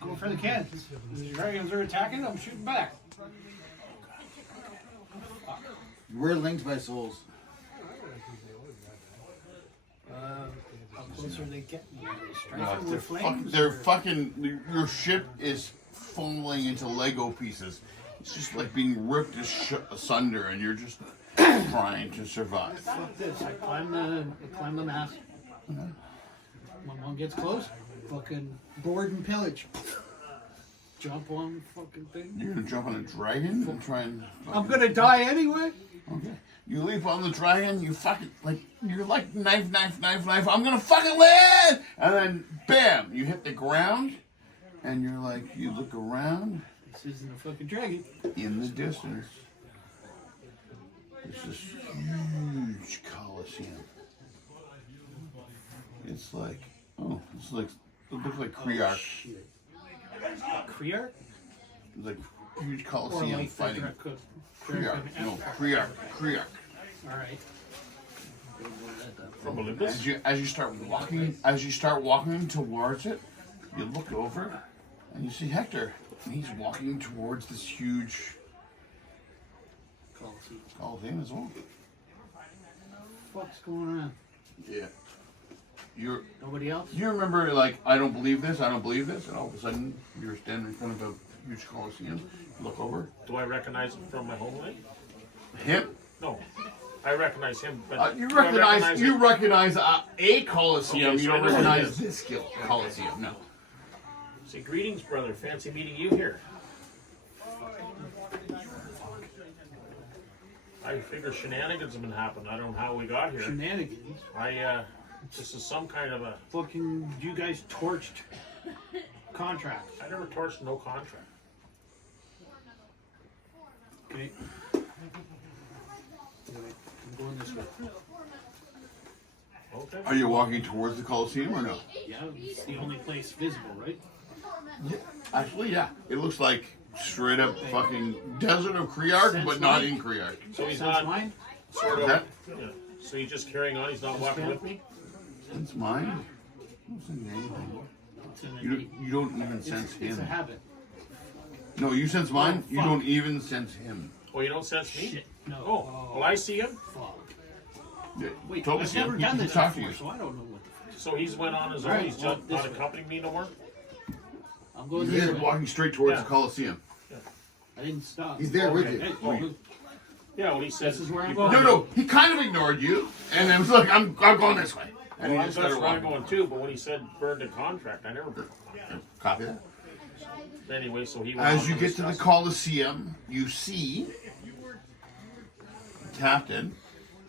Go for the cannons. The dragons are attacking, I'm shooting back. We're linked by souls. How close are they getting? They're fucking. Your ship is falling into Lego pieces. It's just like being ripped asunder, and you're just trying to survive. Fuck this. I climb the mast. When one gets close, fucking board and pillage. Jump on the fucking thing. You're gonna jump on a dragon and try and. I'm gonna die anyway. Okay. You leap on the dragon, you fucking, you're like knife, I'm gonna fucking land! And then, bam, you hit the ground, and you're like, you look around. This isn't a fucking dragon. In the distance, there's this huge coliseum. It's like, it looks like Kriark. Kriark? It's like huge coliseum like fighting. Kriark. Kriark. Alright. From Olympus? As you start walking towards it, you look over and you see Hector, and he's walking towards this huge coliseum as well. What's going on? Yeah. Nobody else? You remember, like, I don't believe this, and all of a sudden you're standing in front of a huge coliseum. You look over. Do I recognize him from my homeland? Him? No. I recognize him, but you recognize a coliseum. Okay, so you don't I know what it recognize is. this coliseum. No. Say, greetings, brother. Fancy meeting you here. I figure shenanigans have been happening. I don't know how we got here. Shenanigans? This is some kind of a... Fucking, you guys torched contract. I never torched no contract. Okay. I'm going this way. Okay. Are you walking towards the coliseum or no? Yeah, it's the only place visible, right? Yeah. Actually, yeah. It looks like straight up fucking desert of Kriark, but not in Kriark. So he's Sense not... mine? Sort Is of... that? Yeah. So he's just carrying on. He's not walking with me? Sense mine? I don't sense anything. It's an You don't even sense it's a him. habit. No, you sense mine. You fuck. don't even sense him. Oh, you don't sense me? Shit. No. Oh, well, I see him. Fuck. Yeah, Wait, totally I've see him. never He done can this talk to before, you. so I don't know what the fuck. So he's went on his own. Alright, He's well, just this not way. accompanying me no more? I'm going He's this way. walking straight towards Yeah. the coliseum. I didn't stop. He's there with Okay. you. Hey, Oh. Yeah, well, he says... This is where I'm you- going. No, he kind of ignored you, and then was like, I'm going this way. And Well, he I'm just that's started where I'm walking. going too, but when he said burned a contract, I never... Copy that. Anyway, so he went As on you to get to the discuss- Colosseum, you see the captain.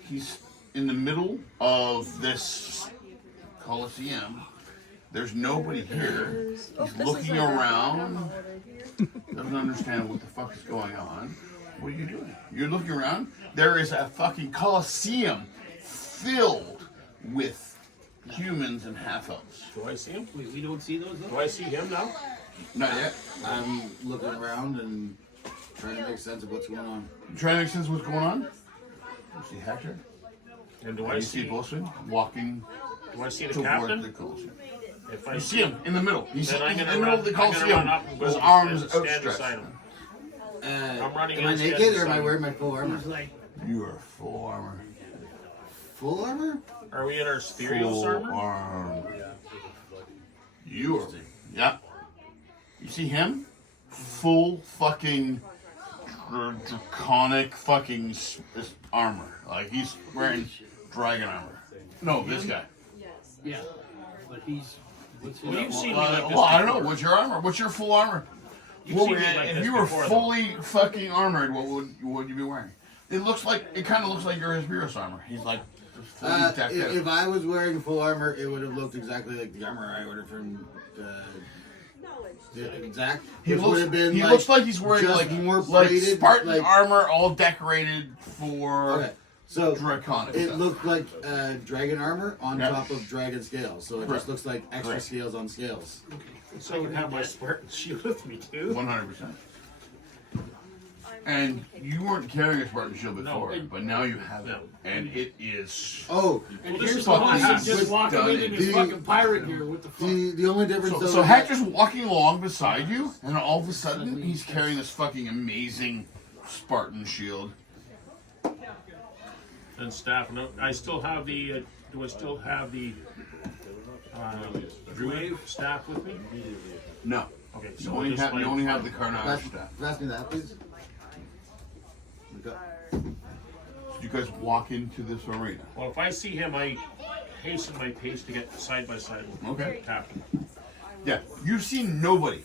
He's in the middle of this Colosseum. There's nobody here. He's looking around. Doesn't understand what the fuck is going on. What are you doing? You're looking around. There is a fucking Colosseum filled with humans and half-elves. Do I see him? Wait, we don't see those Do though? I see him now? Not yet. I'm looking around and trying to make sense of what's going on. You trying to make sense of what's going on? You see Hector? And do And I you see... see Bosun walking Do I see the towards captain? the Colosseum. If I You see him in the middle. He's Then I'm in the gonna middle of the I'm gonna Colosseum. run up and go His and arms stand outstretched. beside him. I'm running Am I in and naked standing or am I beside wearing my full armor? He's like, You are full armor. Full armor? Are we in our Spirios Full armor? armor. You are. Yeah. You see him? Full fucking draconic fucking armor. Like he's wearing dragon armor. No, this guy. yeah, but he's. What's his Well, you've seen me Well, like this I don't know. before. What's your armor? What's your full armor? You've What seen would- me like if this you were before, though. fully fucking armored, what would you be wearing? It kind of looks like your Hesperus armor. He's like just fully decked out. If I was wearing full armor, it would have looked exactly like the armor I ordered from Zach. He which would have been looks like he's wearing just like more like plated, Spartan like- armor, all decorated for Okay, so draconic. it stuff. looked like dragon armor on Yeah. top of dragon scales. So it Correct. just looks like extra Correct. scales on scales. So I can have my Spartan shield with me too. 100%. And you weren't carrying a Spartan shield No, before, and- but now you have it, No. and it is. Oh, And Well, this here's is the fucking Haas just just walking done in it. his The- fucking pirate gear. What the fuck? the only difference though. So is Hector's walking along beside you, and all of a sudden Suddenly he's he's- carrying this fucking amazing Spartan shield. And staff. And I still have the. Do I still have the druid staff with me? No, Okay, you so only just have like- you only have the Carnage staff. Pass me that, please. Look up. You guys walk into this arena. Well, if I see him, I hasten my pace to get side by side with him. Okay. Captain. Yeah, you've seen nobody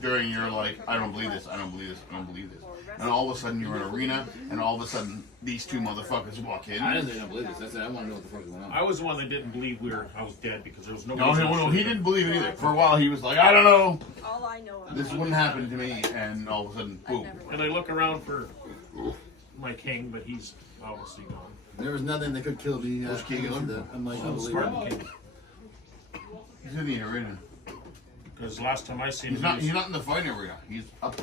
during your like, I don't believe this, I don't believe this, I don't believe this. And all of a sudden you're in an arena, and all of a sudden these two motherfuckers walk in. I didn't think I believe this. I said I want to know what the fuck is going on. I was the one that didn't believe I was dead because there was no. No, he didn't believe it either. For a while he was like, I don't know, All I know of this wouldn't happen to me, and all of a sudden, boom. And I look around for my king, but he's obviously gone. There was nothing that could kill me. Which king is it? I'm like, Oh, unbelievable. Spartan king. He's in the arena. Because last time I seen He's him, not. He's not in the fighting arena. He's up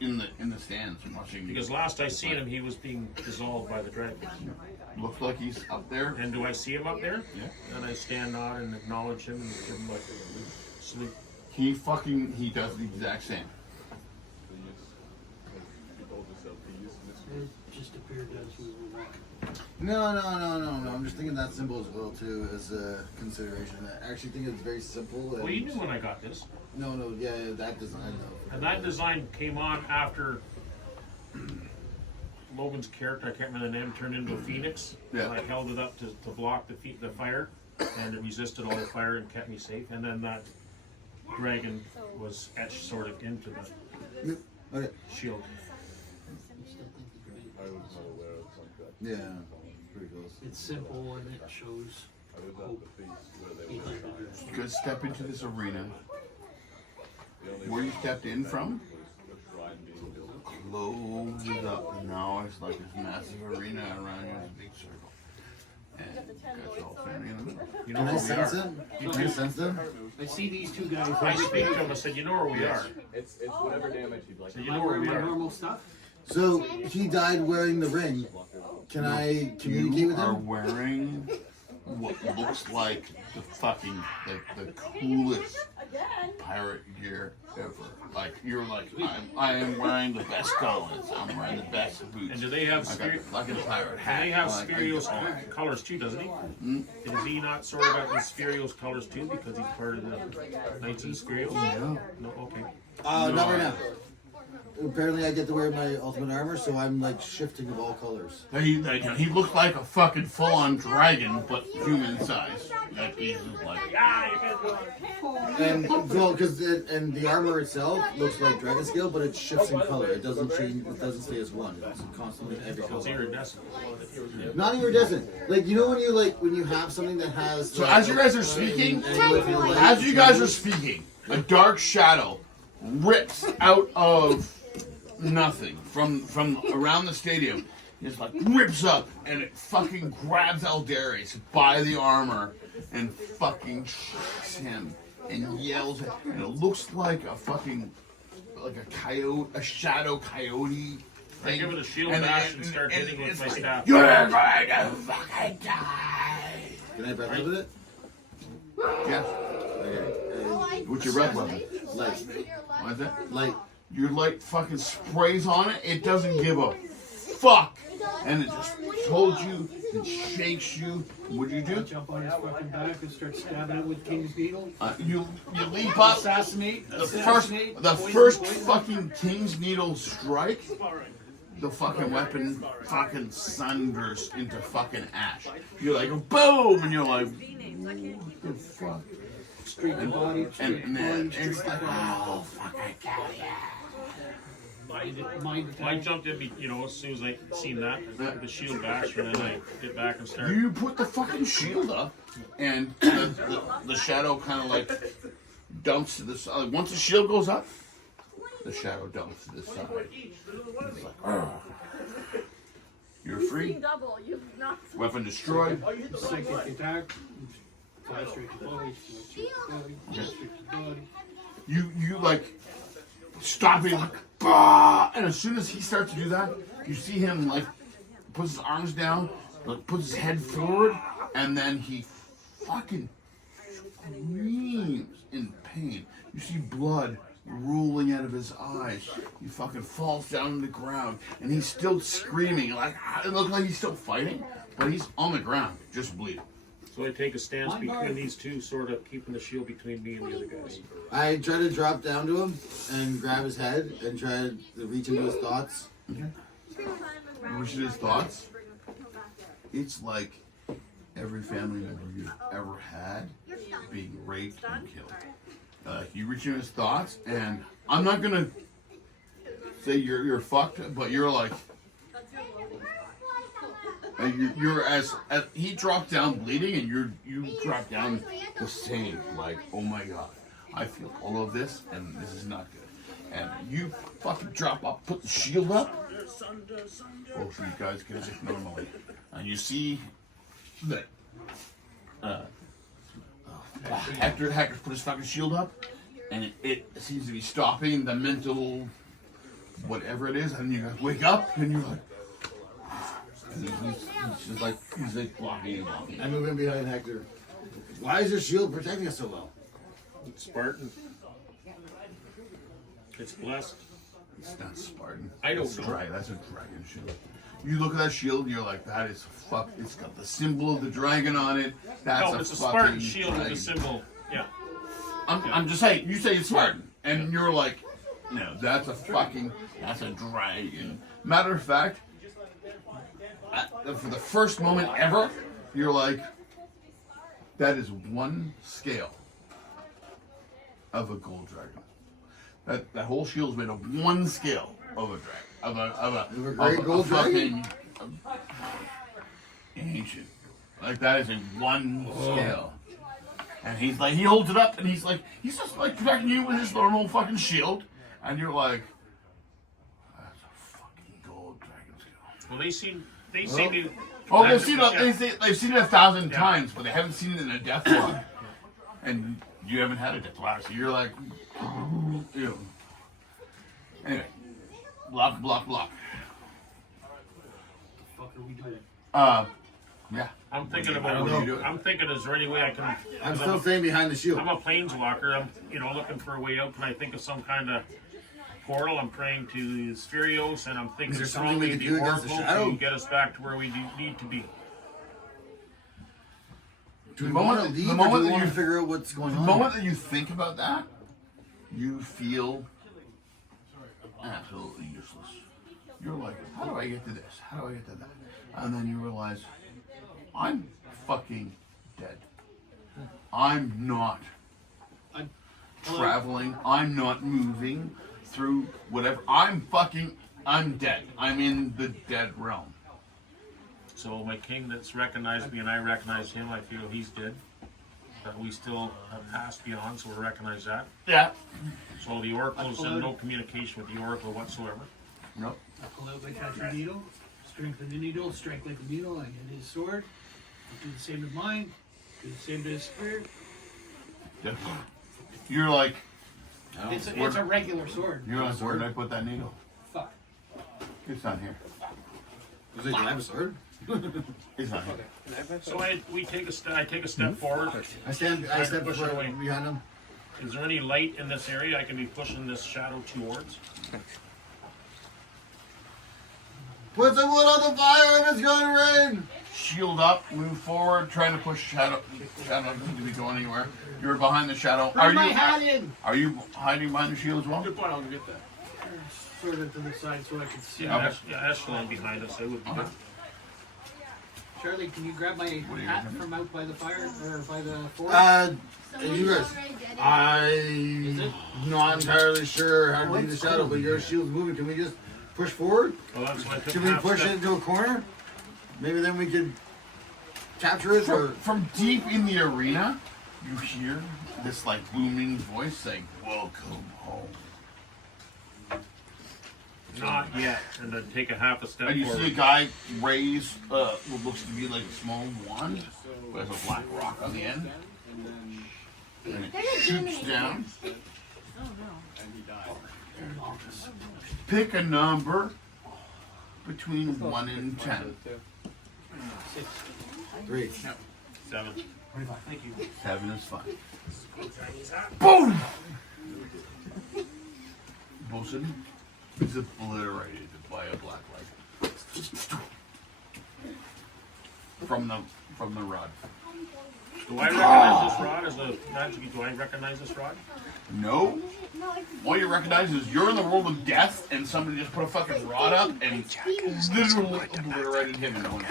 in the stands and watching. because last I seen him, he was being dissolved by the dragon. Looks like he's up there. And do I see him up there? Yeah. And I stand on and acknowledge him and give him like a salute. He does the exact same. It just appeared as we were walking. No. I'm just thinking that symbol as well too as a consideration. I actually think it's very simple. And Well, you knew when I got this. No, yeah, that design though. And that design came on after Logan's character, I can't remember the name, turned into a phoenix. Yeah. And I held it up to block the fire, and it resisted all the fire and kept me safe. And then that dragon was etched sort of into the Okay. shield. I still think the dragon is- Yeah. Pretty close. It's simple and it shows hope. You guys step into this arena. Where you stepped in from, closes up, and now it's like this massive arena around you, a big circle. And you guys all standing in the middle. You know Can I where we sense are. them? Can I sense them? I see these two guys. I speak to him. I said, "You know where we are." It's whatever damage you'd like. So you Am I know where wearing we my are. normal stuff? So he died wearing the ring. Can I communicate You with are him? wearing what looks like the fucking the coolest pirate gear ever. Like you're like I am wearing the best gauntlets. I'm wearing the best boots. And do they have I got the fucking pirate hat. They have Like, Spirio's I get all- colors too, doesn't he? Is he not sort of got the Spirio's colors too because he's part of the Knights of the Spirios? No, okay. Not right now. Apparently, I get to wear my ultimate armor, so I'm like shifting of all colors. He looks like a fucking full-on dragon, but human size. Like he's just like And well, because and the armor itself looks like dragon scale, but it shifts in color. It doesn't change. It doesn't stay as one. It's constantly every It's color. iridescent. Not iridescent. Like you know when you have something that has. So as you guys are speaking, as you guys are speaking, a dark shadow rips out of nothing from around the stadium. Just like rips up and it fucking grabs Aldarius by the armor and fucking shocks him and yells at, and it looks like a fucking like a coyote, a shadow coyote. I give it a shield bash and start hitting with it's my like, staff. You're going to fucking die. Can I breath with it? Yeah. Okay. What's your red weapon? Light. What is that? Light. Your light fucking sprays on it. It doesn't give a fuck, and it just holds you and shakes you. What do you I do? jump on his fucking back and start stabbing it with King's Needle. You leap up. Assassinate. The assassinate, first poison. fucking King's Needle strike. The fucking weapon fucking sunders into fucking ash. You're like boom, and you're like, what the fuck? Streak the body. Streak the And body. it's Streak like, the body. oh fuck, I got ya. Mind I attack. jumped in, as soon as I seen that, I took the shield bash, and then I get back and start. You put the fucking shield up, and the shadow kind of like dumps to the side. Once the shield goes up, the shadow dumps to the side. It's like, "Argh." You're free. Double. You've not. Weapon destroyed. Psychic attack. Fly straight to the body. Straight to the body. Straight to the body. You like stop him. And as soon as he starts to do that, you see him like puts his arms down, like, puts his head forward, and then he fucking screams in pain. You see blood rolling out of his eyes. He fucking falls down on the ground, and he's still screaming. Like it looks like he's still fighting, but he's on the ground, just bleeding. So I take a stance between these two, sort of keeping the shield between me and the other guys. I try to drop down to him and grab his head and try to reach into his thoughts. Reach into his thoughts. It's like every family member you've ever had being raped and killed. You reach into his thoughts, and I'm not gonna say you're fucked, but you're like. You're as he dropped down bleeding, and you drop down the same. Like, oh my god, I feel all of this, and this is not good. And you fucking drop up, put the shield up. Oh, so you guys can act normally, and you see that Hector put his fucking shield up, and it seems to be stopping the mental whatever it is, and you guys wake up, and you're like. He's like blocking. I move in behind Hector. Why is your shield protecting us so well? It's Spartan. It's blessed. It's not Spartan. I don't That's know. That's a dragon shield. You look at that shield, and you're like, that is fuck. It's got the symbol of the dragon on it. That's No, a it's a fucking Spartan shield dragon. with a symbol. Yeah. I'm just saying. You say it's Spartan, and you're like, no, that's a dragon. Matter of fact. For the first moment ever, you're like, that is one scale of a gold dragon. That whole shield is made of one scale of a dragon, of a great gold dragon? fucking ancient. Like that is in one scale. And he's like, he holds it up, and he's just like protecting you with his normal fucking shield, and you're like, that's a fucking gold dragon scale. Well, they seem to. Oh, they've seen it 1,000 times, but they haven't seen it in a death log. And you haven't had a death log, so you're like, ew. Anyway, block. What the fuck are we doing? Yeah. I'm thinking I don't know. about. I'm thinking, is there any way I can? I'm still staying behind the shield. I'm a planeswalker. I'm looking for a way out. Can I think of some kind of portal? I'm praying to Spherios, and I'm thinking Is there something we strongly can the do against the Oracle shadow? to get us back to where we need to be. Do we The want to moment- leave, the or moment do we that want to you- figure out what's going The on? moment that you think about that, you feel absolutely useless. You're like, how do I get to this? How do I get to that? And then you realize, I'm fucking dead. I'm not traveling. I'm not moving through whatever. I'm dead. I'm in the dead realm. So my king that's recognized me and I recognize him, I feel he's dead. But we still have passed beyond, so we recognize that. Yeah. So the Oracle's in no communication with the Oracle whatsoever. Nope. I pull out my tattoo needle, strengthen the needle, strike like a needle, I get his sword, I do the same to mine, do the same to his spear. Yeah. You're like, It's a regular sword. you're like, where did I put that needle? Fuck. It's not here. Was it, do I have a sword? It's not here. So I take a step forward. I step Push it away. behind him. Is there any light in this area I can be pushing this shadow towards? Put some wood on the fire and it's going to rain! Shield up, move forward, trying to push shadow. Shadow doesn't need to be going anywhere. You're behind the shadow. Bring my hat in! Are you hiding behind the shield as well? Good point, I'll get that. Sort of to the side so I can see. Yeah, Echelon behind us. That would be good. Charlie, can you grab my are you hat doing? from out by the fire, or by the forest? You guys, I'm not entirely sure how to do the shadow, but your shield's moving. Can we just push forward? Well, that's why I took Can we half push step. it into a corner? Maybe then we could capture it, or From deep in the arena, you hear this like booming voice saying, "Welcome home." Not yet. And then take a half a step And you forward. see a guy raise what looks to be like a small wand, but has a black rock on the end, and it shoots down. Pick a number between 1 and 10. 3. 7. Thank you. 7 is fine. Boom! Bosun is obliterated by a black light. From the rod. Do I recognize this rod as a magic? Do I recognize this rod? No. All you recognize is you're in the world of death, and somebody just put a fucking rod up and literally obliterated him in one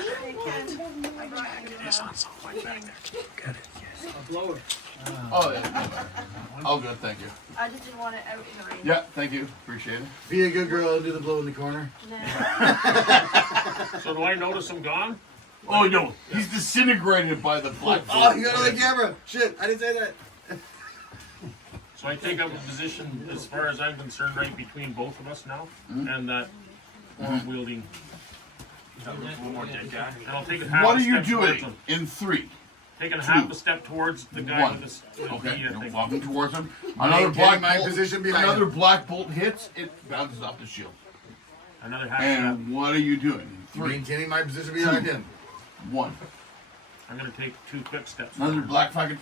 shot. A blower. Oh, yeah. Oh, good, thank you. I just didn't want it out in the rain. Yeah, thank you. Appreciate it. Be a good girl and do the blow in the corner. So do I notice him gone? Oh, no. He's disintegrated by the black. Oh, you got on the camera. Shit, I didn't say that. So I take up a position, as far as I'm concerned, right between both of us now, and that arm wielding. One more dead guy. And I'll take a half What a are you step towards doing him. in 3? Taking half a step towards the guy 1. with the Okay, thing. you're walking towards him. Another Maintain black my bolt. position behind Another him. black bolt hits. It bounces off the shield. Another half step. And what are you doing? 3, Maintaining my position behind him. 1. I'm going to take 2 quick steps. Another black fucking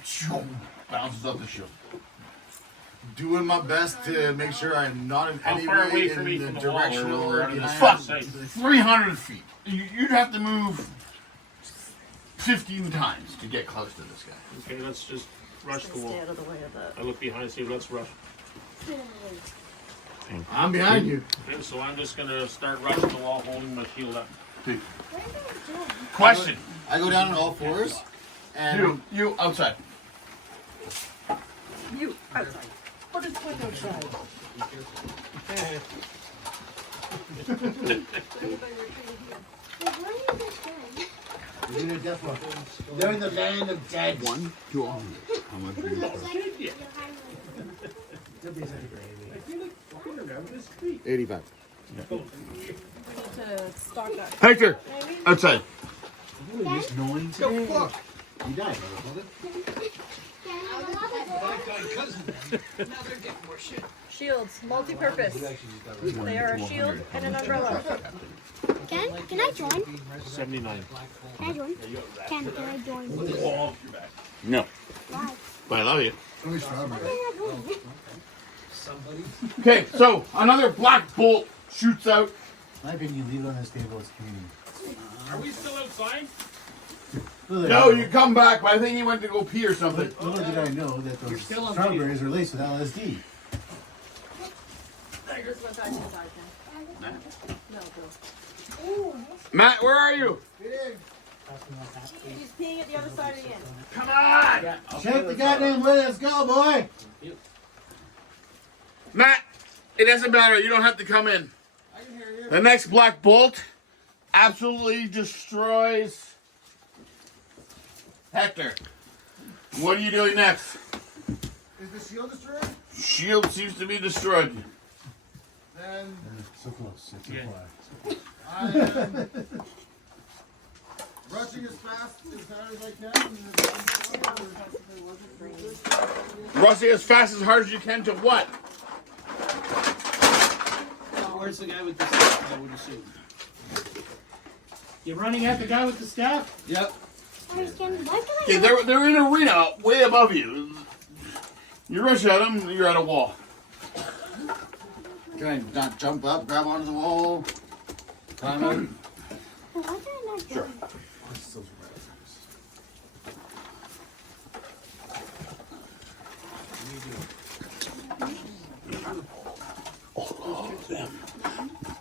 bounces off the shield. Doing my best to make sure I'm not in How any far away way from me in the from the wall directional or or out of the behind. Fuck! sight? 300 feet. You'd have to move 15 times to get close to this guy. Okay, let's just rush the wall. Stay out of the way of that. I look behind, see, let's rush. I'm behind you. Okay, so I'm just going to start rushing the wall, holding my shield up. Question. I go down on all fours and You outside. You outside. Or just point outside. they're in the land of dead. 1 to 100. How much are you? 85. We need to stock that. Hector, outside. You died, Shields, multi-purpose. They are a shield and an umbrella. Can I join? 79. Can I join? Can I join? No. Why? But I love you. Why can I join? Okay, so another black bolt shoots out. My opinion, leave it on this table. It's community. Are we still outside? No, you come back, but I think you went to go pee or something. Little did I know that those still on strawberries are laced with LSD. This one back inside then. No, go. Matt, where are you? He's peeing at the other side of the inn. Come on! Check the goddamn way. Let's go, boy. Matt, it doesn't matter. You don't have to come in. The next black bolt absolutely destroys Hector. What are you doing next? Is the shield destroyed? Shield seems to be destroyed. Then So close. It's Yeah. a fly. I am rushing as fast as I can. Rusty as fast as hard as you can to what? Where's the guy with the staff? I would assume. You're running at the guy with the staff? Yep. Why can Okay, I they're in an arena way above you. You rush at them, you're at a wall. Can I not jump up, grab onto the wall, climb out? Why can I not join?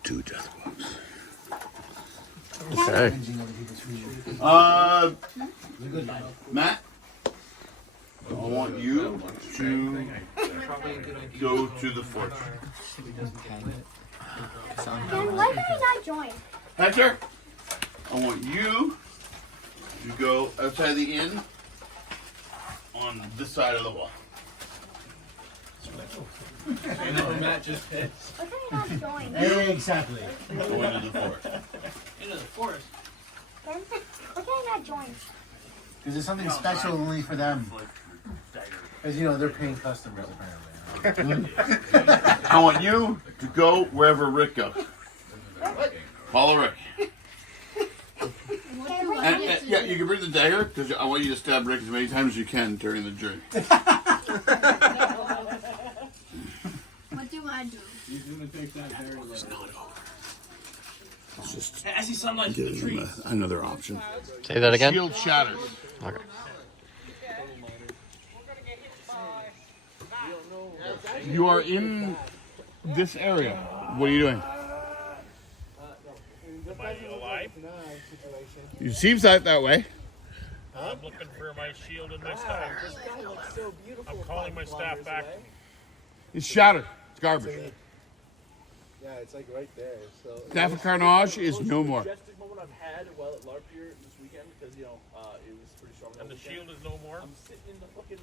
Two death bugs. Okay. Matt, I want you to go to the fort. Why can I not join? Hector, I want you to go outside the inn on this side of the wall. I know Matt just hit. Why can I not join? Exactly. Go into the fort. Into the forest. Why can I not join? Because there's something special only for them. As you know, they're paying customers apparently. I want you to go wherever Rick goes. Follow Rick. And, yeah, you can bring the dagger because I want you to stab Rick as many times as you can during the journey. What do I do? He's gonna take that very low. It's just I see sunlight giving him another option. Say that again. Shield shatters. Okay. You are in this area. What are you doing? Am I alive? It seems that way. I'm looking for my shield and my staff. I'm calling my staff back. It's shattered. It's garbage. Yeah, it's like right there. So Staff of Carnage is no more. Majestic moment I've had while at LARP here this weekend because it was pretty strong. And the shield is no more? I'm sitting in the fucking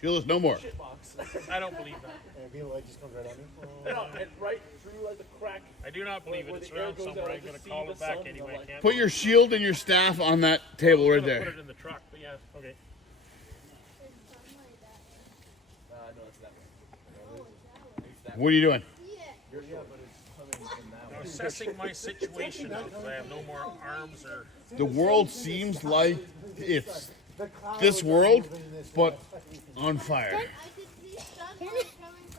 Shield is no more. shit box. I don't believe that. and being like just comes right on me. And right through like the crack. I do not believe it. It's around somewhere. I'm going to call it back anyway. I can't Put your shield and your staff on that table right I'm gonna there. put it in the truck, but yeah, okay. No, it's that way. What are you doing? I'm assessing my situation now because I have no more arms or. The world seems like it's this world, but on fire.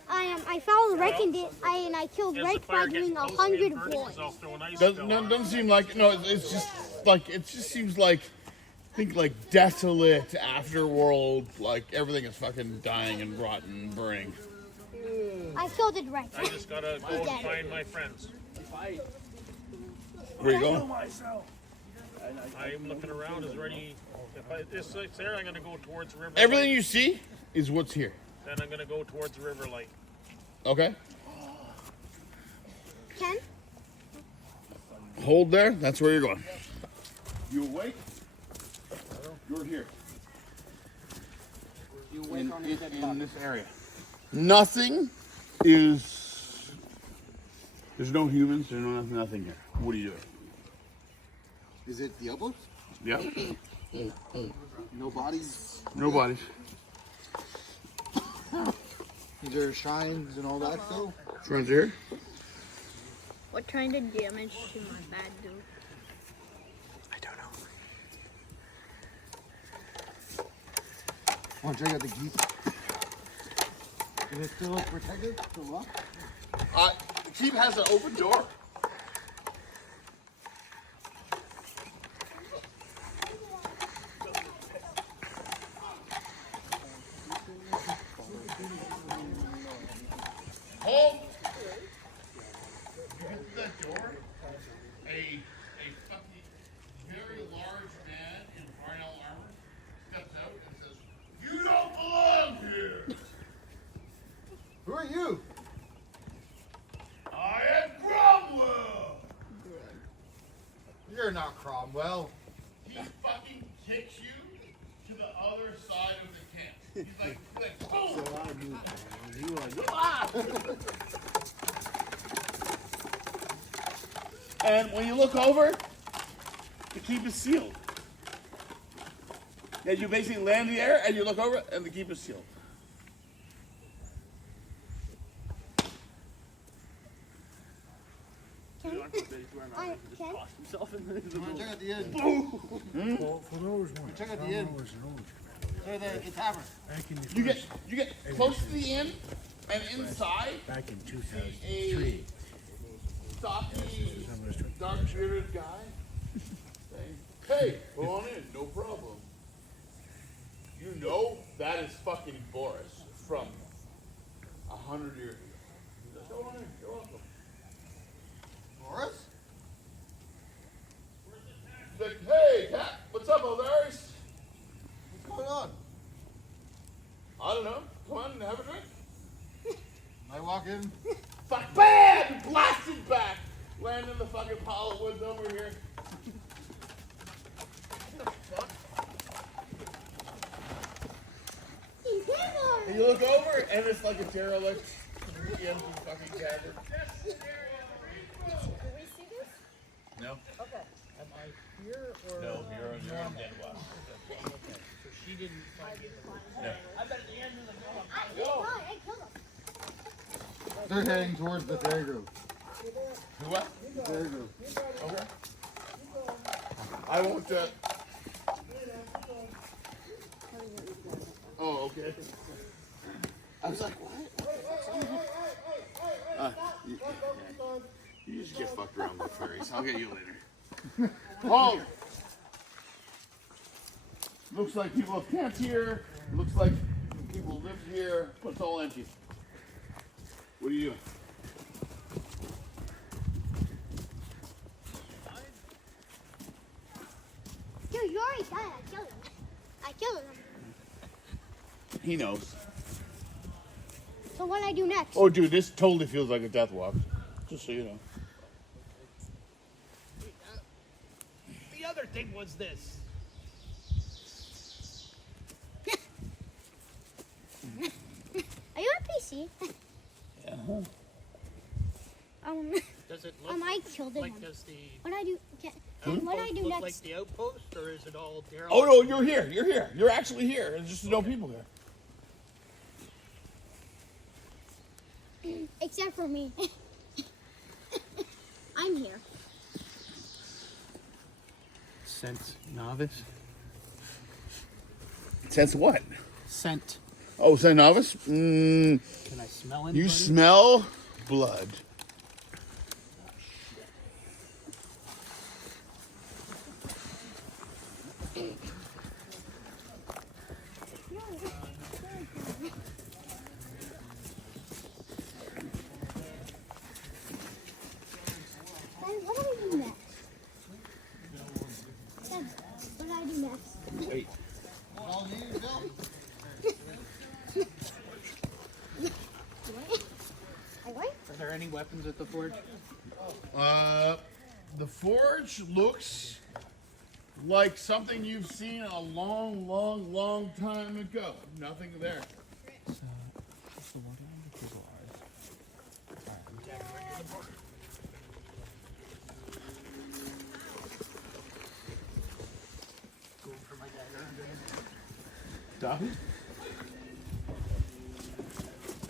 I followed Rick and I killed As Rick the fire by gets doing close to 100 being burning, boys. I'll throw an ice Doesn't seem like it's just like it just seems like think like desolate afterworld, like everything is fucking dying and rotten and burning. I killed it Rick. I just gotta go and find my friends. Where you going? I'm looking around. Is there any? If this is there, I'm gonna go towards the river. Everything light. you see is what's here. Then I'm gonna go towards the river light. Okay. Ken? Hold there. That's where you're going. You awake? You're here. In this area. Nothing is. There's no humans. There's nothing here. What are you doing? Is it the elbows? Yeah. No bodies. No bodies. Is there shrines and all that still? Friends here. What kind of damage do my bat do? I don't know. Want to check out the keep? Is it still protected? Still locked? The keep has an open door. Hold. You get to that door. A fucking very large man in Farnell armor steps out and says, "You don't belong here." Who are you? I am Cromwell. You're not Cromwell. He fucking kicks you to the other side of the camp. He's like boom. And when you look over, the keep is sealed. And you basically land in the air and you look over and the keep is sealed. Ken? Check out the inn. Check out the inn. Or the tavern. You get close to the inn and inside Back in a 2003. stocky, dark bearded guy saying, "Hey, go on in, no problem." You know that is fucking Boris from 100 years ago. He says, "Go on in, you're welcome." Boris? He's like, "Hey, Cat, what's up, Alvaris?" What's going on? I don't know. Come on and have a drink. I walk in. Fuck, bam! Blasted back. Land in the fucking pile of woods over here. And you look over, and it's like a derelict, empty fucking cabin. No. Am I here or? No, you're in dead wild. So she didn't find it. No. I killed him. They're heading towards the fair group. Who what? Fair group. Okay. I won't. Oh, okay. I was like, what? You just get fucked around by fairies. I'll get you later. Oh! Looks like people have camped here. Looks like people live here, but it's all empty. What are you doing? Dude, you already died. I killed him. He knows. So what do I do next? Oh, dude, this totally feels like a death walk. Just so you know. The other thing was this. Are you on PC? Yeah. Does it I killed him. like does the What do I do? What do I do look next? like the outpost, or is it all derelict? Oh, no, you're here. You're here. You're actually here. There's just no people here. Except for me. I'm here. Scent novice. Sense what? Scent. Oh, Saint Novice? Can I smell anybody? You smell blood. What do I do next? What do I do next? Wait. Are there any weapons at the forge? The forge looks like something you've seen a long, long, long time ago. Nothing there. Stop it.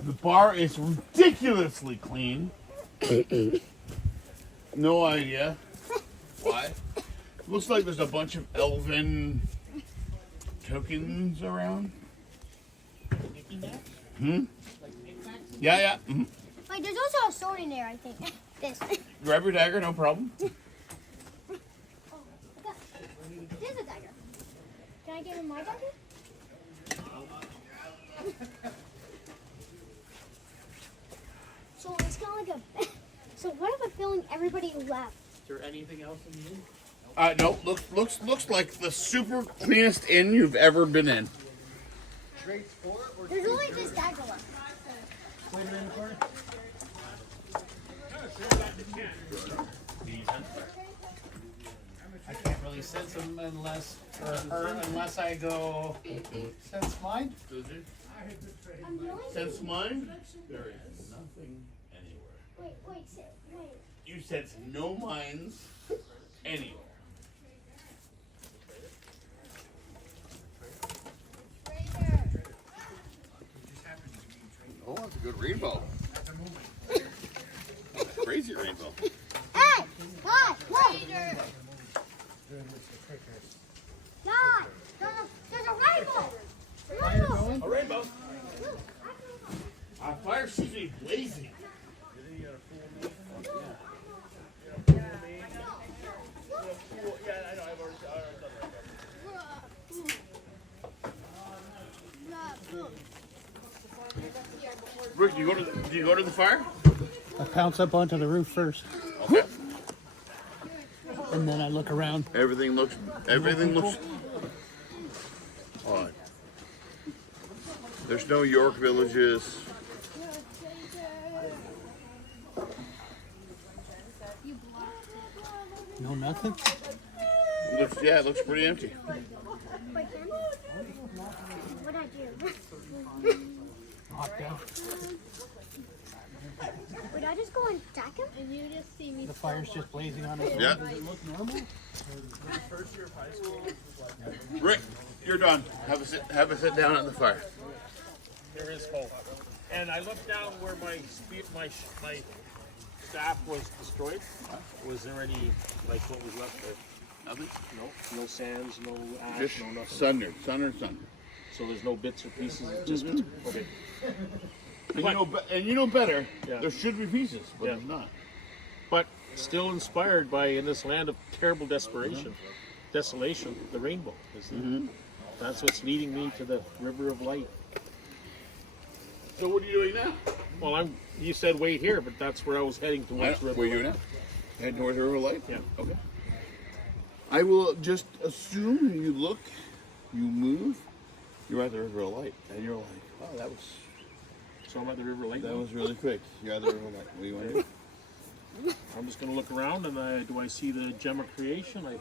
The bar is ridiculously clean. No idea why. Looks like there's a bunch of elven tokens around. Hmm? Yeah, yeah. Mm-hmm. Wait, there's also a sword in there, I think. This. Grab your dagger, no problem. There's a dagger. Can I give him my dagger? So it's kind of like a... So what if I'm filling everybody left? Is there anything else in the inn? No, looks like the super cleanest inn you've ever been in. There's only this dagger left. Waiter in the corner. I can't really sense them unless, or her, unless I go sense mine. I'm the only... Sense mine? There is nothing anywhere. Wait. You sense no minds anywhere. Oh, that's a good rainbow. Crazy rainbow. Hey! God! Whoa! God! There's a rainbow! A rainbow. Our fire seems to be blazing. Yeah, I know. I've already done that. Rick, do you go to the fire? I pounce up onto the roof first, Okay. and then I look around. Everything looks odd. There's no York villages. No nothing. It looks pretty empty. Wait, Ken? What'd I do? Hot down. Would I just go and attack him? And you just see me. The fire's just blazing on its own. Yeah. Does it look normal? First year of high school was like Rick, you're done. Have a sit down at the fire. There is hope. And I looked down where my staff was destroyed. Was there any, like, what was left there? Nothing. No sands, no ash, Just no nothing. Sunder. So there's no bits or pieces. It's just okay. And you know better. Yeah. There should be pieces, but Yeah. there's not. But still inspired by, in this land of terrible desolation, the rainbow. That's what's leading me to the river of light. So what are you doing now? Well, you said wait here, but that's where I was heading towards river. Where are you now? Head towards the river light? Yeah. Okay. I will just assume you look, you move, you're at the river light, and you're like, wow, that was So I'm at the river light. that was really quick. You're at the river light. What do you want to do? I'm just going to look around, and do I see the gem of creation? I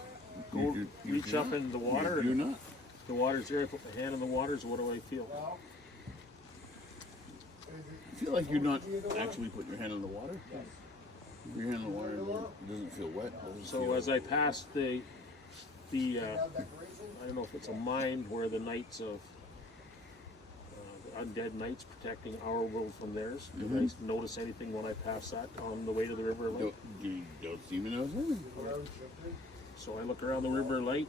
go You reach do up not. into the water, You do and not. the water's there. I put my hand in the water. So what do I feel? I feel like you're not actually putting your hand in the water. Your hand in the water doesn't feel wet. Doesn't So feel as I pass the I don't know if it's a mine where the knights of the undead knights protecting our world from theirs. Did I notice anything when I pass that on the way to the river light? you don't seem to know anything. So I look around the river light.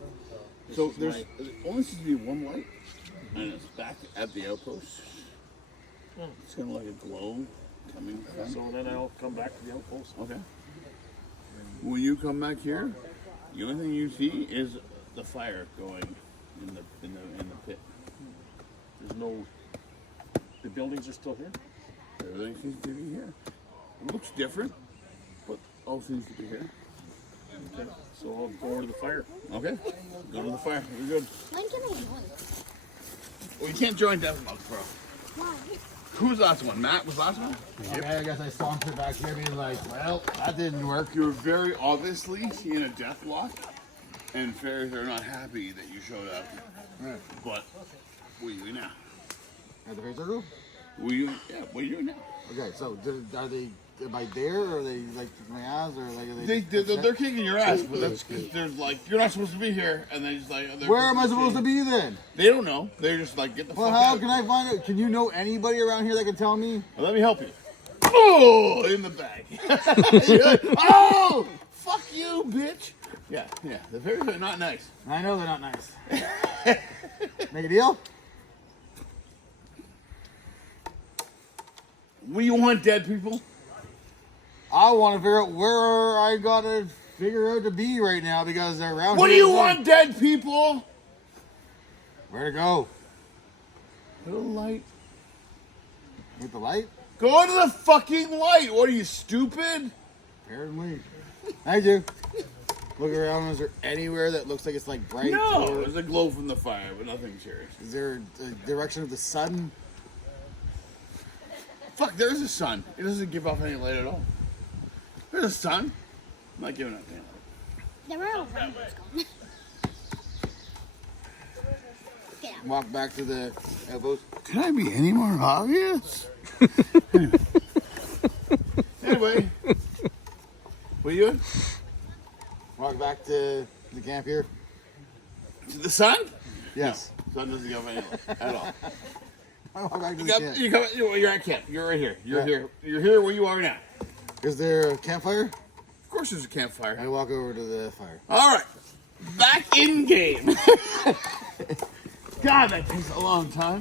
This So is there's my- only seems to be one light, and it's back at the outpost. Oh. It's kind of like a glow coming from. So then I'll come back to the outpost. Okay. When you come back here, the only thing you see is the fire going in the pit. There's no. The buildings are still here. Everything seems to be here. It looks different, but all seems to be here. Okay. So I'll go over to the fire. Okay. Go to the fire. We're good. When can I join? Well, you can't join Deathlock, bro. Why? Who was last one? Matt was last one? Okay, I guess I sauntered back here being like, well, that didn't work. You're very obviously in a deathlock, and fairies are not happy that you showed up. Right. But what are you doing now? At the face circle? What are you doing now? Okay, so am I there, or are they like kicking my ass, or like are they? They're kicking your ass, but that's because they're like, you're not supposed to be here, and they just like. Where am I supposed to be then? They don't know. They're just like, get the Well, fuck how out. can I find it? Can you know anybody around here that can tell me? Well, let me help you. Oh, in the bag. Oh, fuck you, bitch. Yeah. The fairies are not nice. I know they're not nice. Make a deal? What do you want, dead people? I want to figure out where I gotta figure out to be right now because they're around What do here. you want, dead people? Where to go? To the light. With the light? Go to the fucking light. What are you, stupid? Apparently. Thank you. Look around. Is there anywhere that looks like it's like bright? No, Or there's a glow from the fire, but nothing serious. is there a direction of the sun? Fuck, there's a sun. It doesn't give off any light at all. There's a sun. I'm not giving up any light. There were rainbows gone. Get out. Walk back to the elbows. Can I be any more obvious? Anyway, what are you doing? Walk back to the camp here. To the sun? Yes. Sun doesn't give off any light at all. I walk back to the camp. You're at camp. You're right here. You're Yeah. here. You're here where you are now. Is there a campfire? Of course, there's a campfire. I walk over to the fire. All right, back in game. God, that takes a long time.